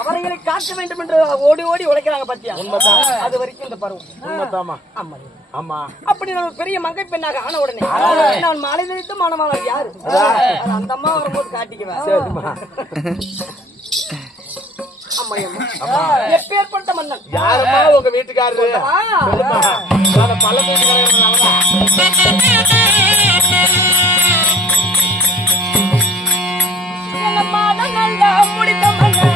அவர்களை காக்க வேண்டும் என்று ஓடி ஓடி உழைக்கிறாங்க பத்தியா. அது வரைக்கும் இந்த பருவம். ஆமா. அப்படி நான் பெரிய மங்கை பெண்ணாக ஆன உடனே நான் மாலை நினைத்து மாணவர்கள் யாரு அந்த அம்மா வரும்போது காட்டிக்குவேன். எப்பேற்பட்ட மன்னன் யாருமா உங்க வீட்டுக்காரரு? முடித்த மன்னன்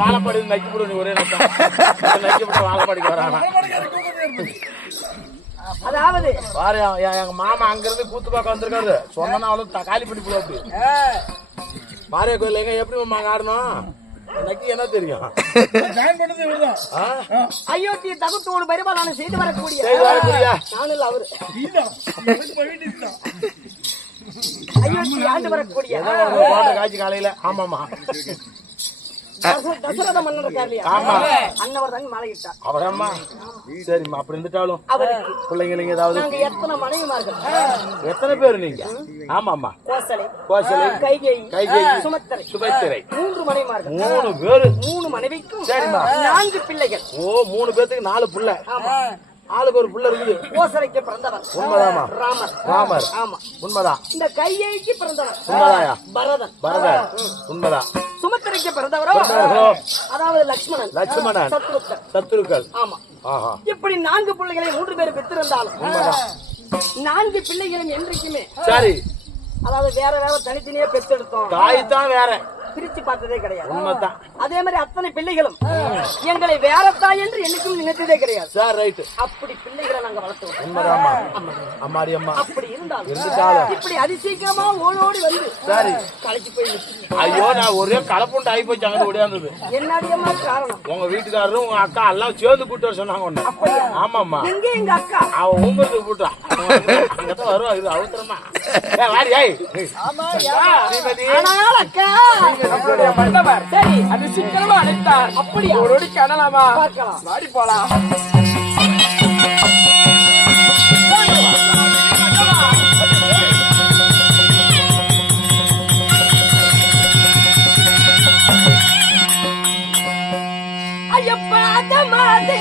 வாழப்பாடி நக்கி போடு ஒரே நக்கி போட்டு வாழப்பாடிக்கு வரானா. அதாவது எங்க மாமா அங்க இருந்து கூத்து பார்க்க வந்திருக்காரு. சொன்னா அவ்வளவு காலி பண்ணி போடுவா. அப்படி மாரியா கோயில் எங்க எப்படி மாமா ஆடணும் நக்கி என்ன தெரியும்? அயோத்தி தகுத்தோடு பரிபாலனை செய்து வரக்கூடிய நானும் அவரு அயோத்தி ஆண்டு வரக்கூடிய காட்சி காலையில. ஆமாமா தசரத மன்னர் இருக்காரு இல்லையா, அன்னவர் தான் மாலையிட்டார். அவர் அம்மா சரிம்மா. அப்படி இருந்துட்டாலும் அவருக்கு பிள்ளைங்க ஏதாவது நாங்க எத்தனை மனைவிமார்கள், எத்தனை பேரு நீங்க? ஆமாமா கோசலை, கைகேயி, சுபத்திரை 3 மனைவிமார்கள். 3 பேரு 3 மனைவிக்கும் சரிம்மா 4 பிள்ளைகள். ஓ 3 பேத்துக்கு 4 பிள்ளை. ஆமா, ஆளுக்கு ஒரு பிள்ளை இருக்குது. கோசலைக்கு பிறந்தவர் உண்மைதாமா? ராமர். ஆமா உண்மைதான். இந்த கைகேயிக்கு பிறந்தவர் உண்மைதாயா? பரதன். உண்மைதான். சுமத்திரைக்கு பிறந்தவரோ அதாவது லட்சுமணன், சத்ருக்கள். ஆமா. இப்படி 4 பிள்ளைகளை 3 பேர் பெற்றிருந்தாலும் 4 பிள்ளைகளும் என்றைக்குமே சரி அதாவது வேற வேற தனித்தனியே பெற்றெடுத்தோம். தாய்தான் வேற பிரிச்சு பார்த்ததே கிடையாது. உண்மைதான். அதே மாதிரி அத்தனை பிள்ளைகளும் எங்களை வேற தாய் என்று என்னைக்கும் நினைத்ததே கிடையாது. Sir right. அப்படி பிள்ளைகளை நாங்க வளர்த்தோம். உண்மைதாமா? அம்மாடி அம்மா. அப்படி இருந்தாலும் இப்படி அதிசீக்கிரமா ஓடோடி வந்து சரி களைச்சு போய் நிற்கிறீங்க. ஐயோ நான் ஒரே கலப்புண்டு ஆகி போச்சு. அங்க ஓடியாந்தது என்னடியம்மா காரணம்? உங்க வீட்டுக்காரரும் உங்க அக்கா எல்லாம் சேர்ந்து கூட்டு வர சொன்னாங்க ஒண்ணு. ஆமாமா. எங்க எங்க அக்கா? அவன் உங்களுக்கு கூட்டான். அங்கதான் வருவா. இது அவசரமா வாடி. அக்கா சரி அது சீக்கிரமா அழைத்தார். அப்படியா? ஒரு காணலாமா? பார்க்கலாம். வாடி போலாம். ஐயப்பா மாதிரி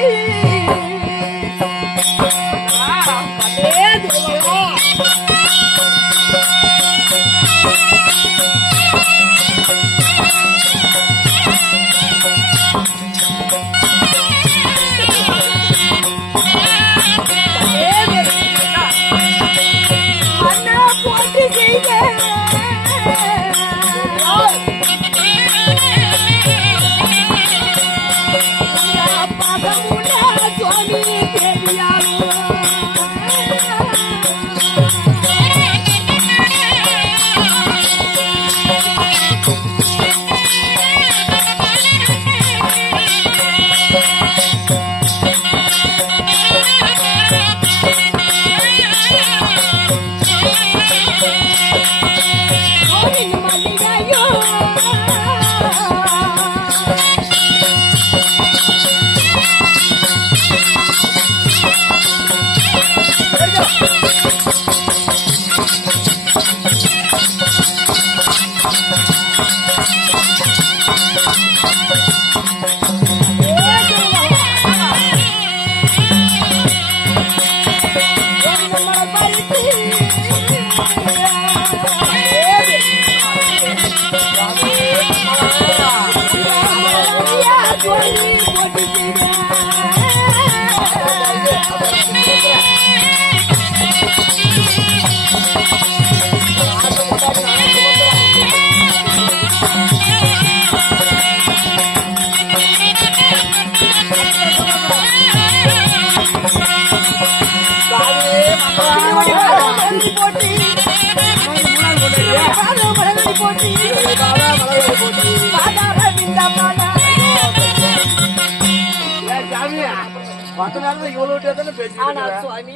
ஆனால் சுவாமி,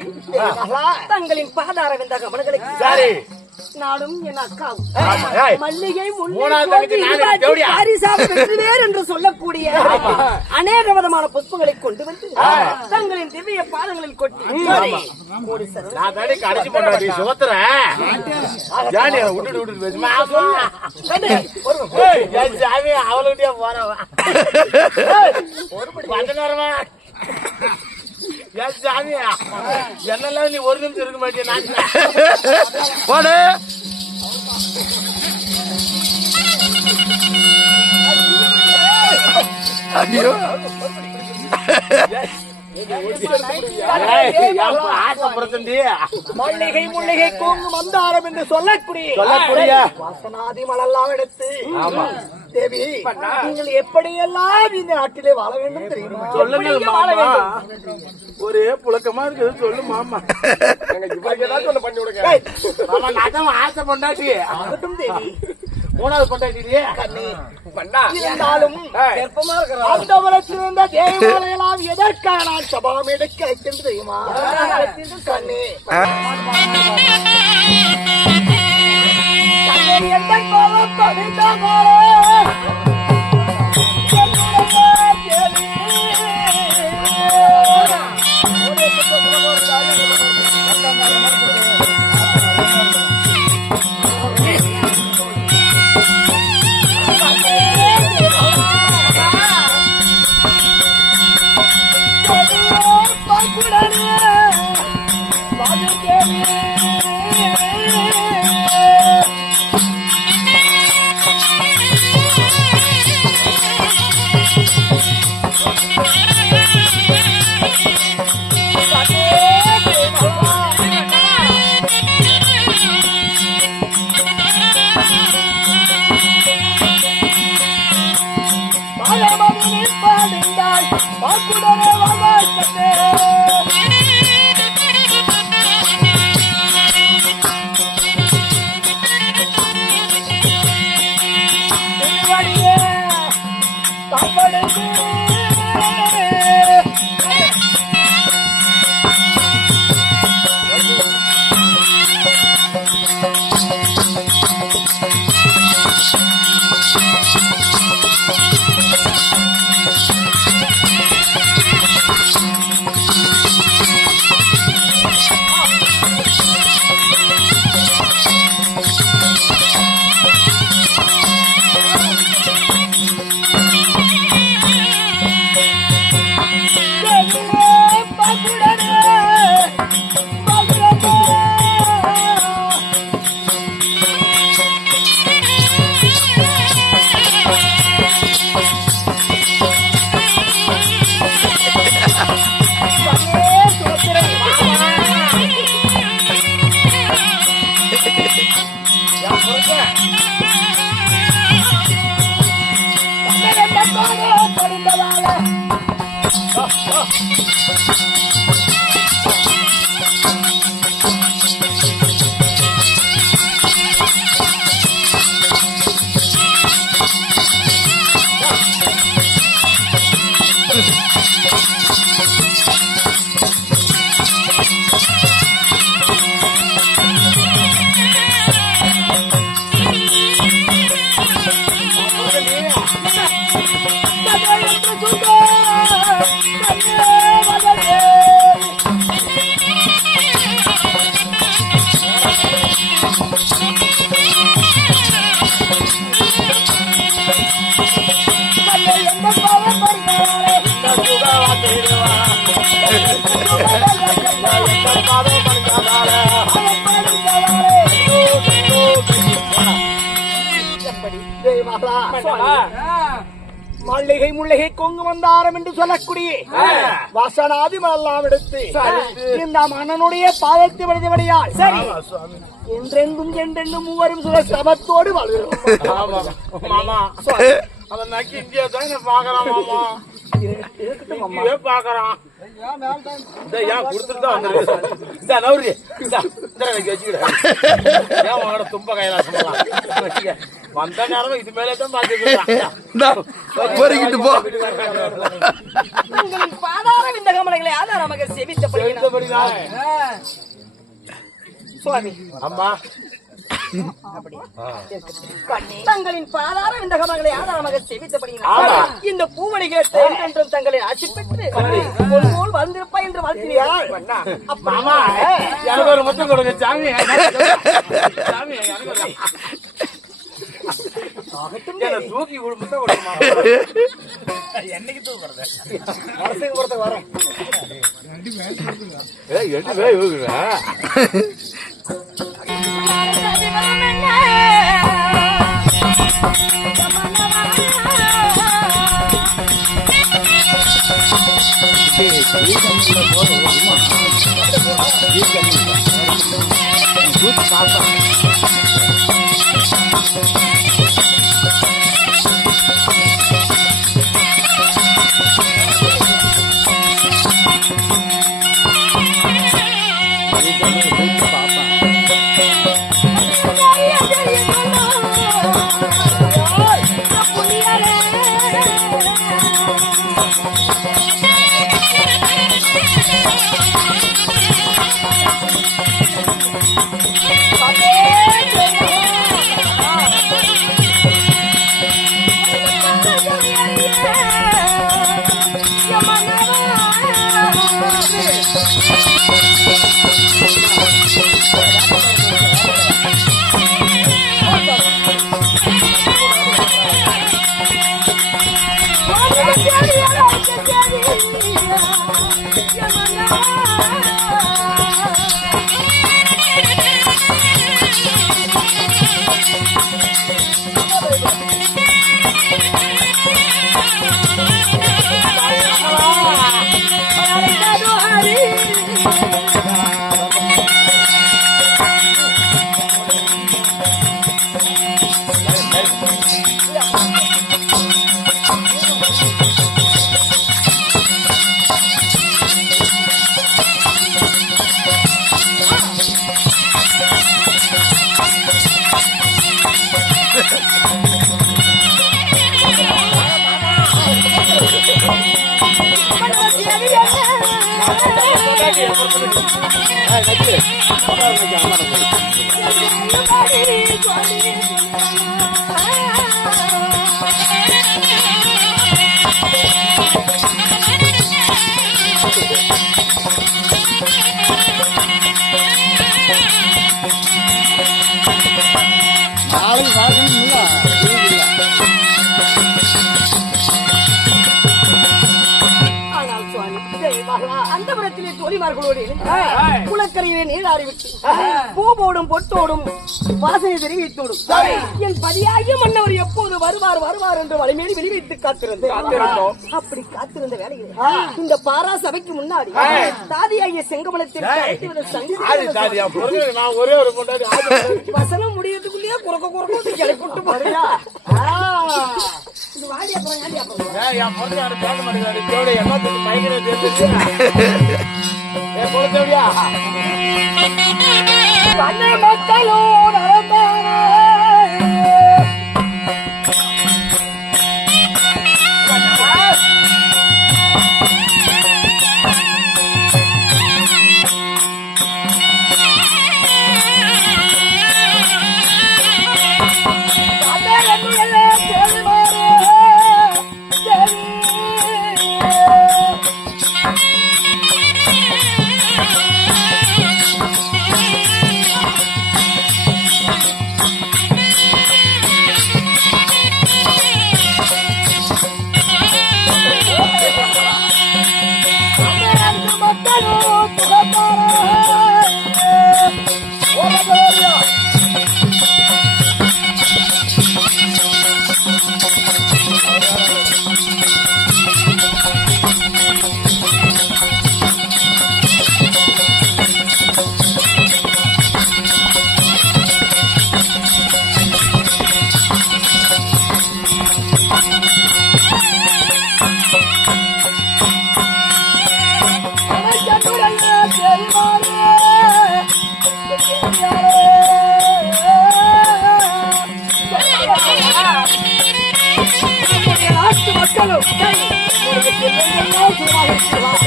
தங்களின் பாதார விந்த கமலங்களுக்கு சரி நானும் என் அக்காவும் ஆமா, ஏய். மல்லிகை மூணாவது தங்கச்சி நானு, ஜோடியா? வேறு என்று சொல்லக்கூடிய அநேக விதமான புஷ்பங்களை கொண்டு வந்து தங்களின் திவ்ய பாதங்களில் கொட்டி கோடி சரணம். நான் தாடி கடைசி பண்ணாடி சுகத்துறேன் ஜானி விட்டுட்டு பேசுமா சாமி அவளுடைய போறவா கொஞ்ச நேரமா ஏன் சாமி என்னெல்லாம் நீ ஒரு நிமிஷம் இருக்க மாட்டியா நான் போடு ஐயோ மல்லிகை முல்லிகை கூங்கு மந்தாரம் என்று சொல்லக்கூடிய வாசனாதி மலெல்லாம் எடுத்து தேவி நீங்கள் எப்படியெல்லாம் இந்த நாட்டிலே வாழ வேண்டும் தெரியுமா? சொல்லுங்கள் எப்படிங்க வாழ மாமா. வேண்டும்? ஒரே புழக்கமா இருக்குது சொல்லு மாமா பண்ணி விடுங்க. மாமா நான் தான் ஆசை பொண்டாட்டி ஆகட்டும் தேவி. மூணாவது பொண்டாட்டி இல்லையே பண்ணா. இருந்தாலும் அந்த உலகத்தில் இருந்த தேவாலயெல்லாம் எதற்காக நான் சபாம் எடுக்க வைத்தேன் தெரியுமா? கண்ணே கண்ணே, எந்த கோலம் பதிந்த கோலம் மல்லிகை முல்லிகை கொங்கு வந்தாரம் என்று சொல்லக்கூடிய வசனாதி மலெல்லாம் எடுத்து இந்த மன்னனுடைய பாதத்தை வடிதவடியால் சரி என்றென்றும் என்றென்றும் மூவரும் சுர சமத்தோடு வாழ்கிறோம். மாமா அத நக்கி இந்தியா தான் பாக்குறான் மாமா பாக்குறான் குடுத்துட்டு தும்ப கைலாசம் வந்த நேரம் இது மேலதான் போறிக்கிட்டு போ. உங்களின் பாதார விந்தகமலைகளை ஆதாரமாக சேவித்தபடியினால் சுவாமி அம்மா தங்களின் பாதார விந்தகமலை ஆதாரமாக சேவித்தபடியினால் இந்த பூவடி கேட்டு என்றென்றும் தங்களை ஆட்சி பெற்று போல் வந்திருப்பா என்று வாழ்த்தினார். மாமா எனக்கு ஒரு முத்தம் கொடுங்க சாமி. சாமி தூக்கி முத்தம் கொடுக்குமா? என்னைக்கு தூக்குறது? அரசுக்கு பொறுத்த வரேன். அந்தபுரத்திலே தோழிமார்களோடு குளக்கரையிலே நீராடிவிட்டு பூவோடும் பொட்டோடும் வாசனை தெரிவித்தோடும் என் பதியாகிய மன்னவர் எப்போது வருவார் வருவார் என்று வலிமேறி வெளிவைத்து காத்திருந்தோம். அப்படி காத்திருந்த வேலையில் இந்த பாரா சபைக்கு முன்னாடி தாதியாகிய செங்கமலத்தில் ஒரே ஒரு வசனம் முடியறதுக்குள்ளேயே குறக்க குறக்க கிளப்பிட்டு போறியா? இது வாடி அப்புறம் ஏண்டி அப்புறம் என் பொண்ணு யாரும் பேச மாட்டேங்கிறாரு. என்ன மயக்கிறது பொழுத்தவடியா கண்ணை மக்களோடு நம்முடைய நாட்டு மக்களும் உங்களுக்கு செல்வங்களெல்லாம் சுகமாக இருக்கலாம்.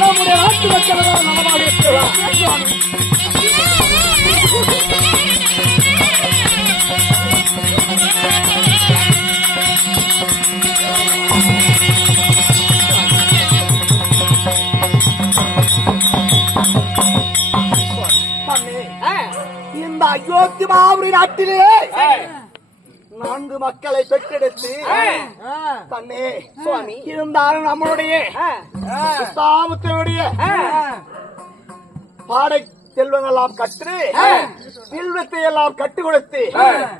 நம்முடைய நாட்டு மக்கள் நலமாக இருக்கலாம். இந்த அயோத்தி மாபுரி நாட்டிலே 4 மக்களை பெற்றெடுத்து தன்னே சுவாமி இருந்தாலும் நம்மளுடைய சாமத்தினுடைய பாடை செல்வங்கள்லாம் கற்று செல்வத்தை எல்லாம் கட்டு கொடுத்து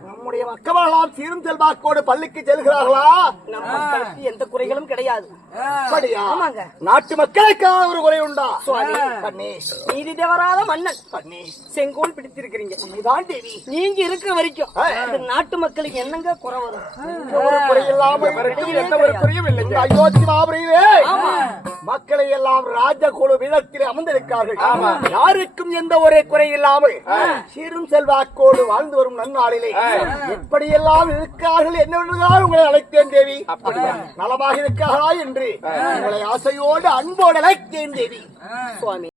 நம்முடைய மக்களெல்லாம் சீரும் செல்வாக்கோடு பள்ளிக்கு செல்கிறார்களா? நம்ம மக்களுக்கு எந்த குறைகளும் கிடையாது. அப்படியா? நாட்டு மக்களுக்காக ஒரு குறை உண்டா? சுவாமி நீதி தேவராத மன்னன் பண்ணி செங்கோல் பிடித்திருக்கிறீங்க. உண்மைதான் தேவி. நீங்க இருக்கிற வரைக்கும் இந்த நாட்டு மக்களுக்கு என்னங்க குறை வரும்? ஒரு குறை இல்லாமல் எந்த ஒரு குறையும் இல்லை. அயோத்தி மாபுரியிலே மக்களை எல்லாம் ராஜகுழு விதத்தில் அமர்ந்திருக்கார்கள். யாருக்கும் எந்த ஒரு குறை இல்லாமல் சீரும் செல்வாக்கோடு வாழ்ந்து வரும் நன்னாளிலே எப்படியெல்லாம் இருக்கார்கள் என்னவென்றுதான் உங்களை அழைத்தேன் தேவி. நலமாக இருக்கார்களா என்று உங்களை ஆசையோடு அன்போடு அழைத்தேன் தேவி. சுவாமி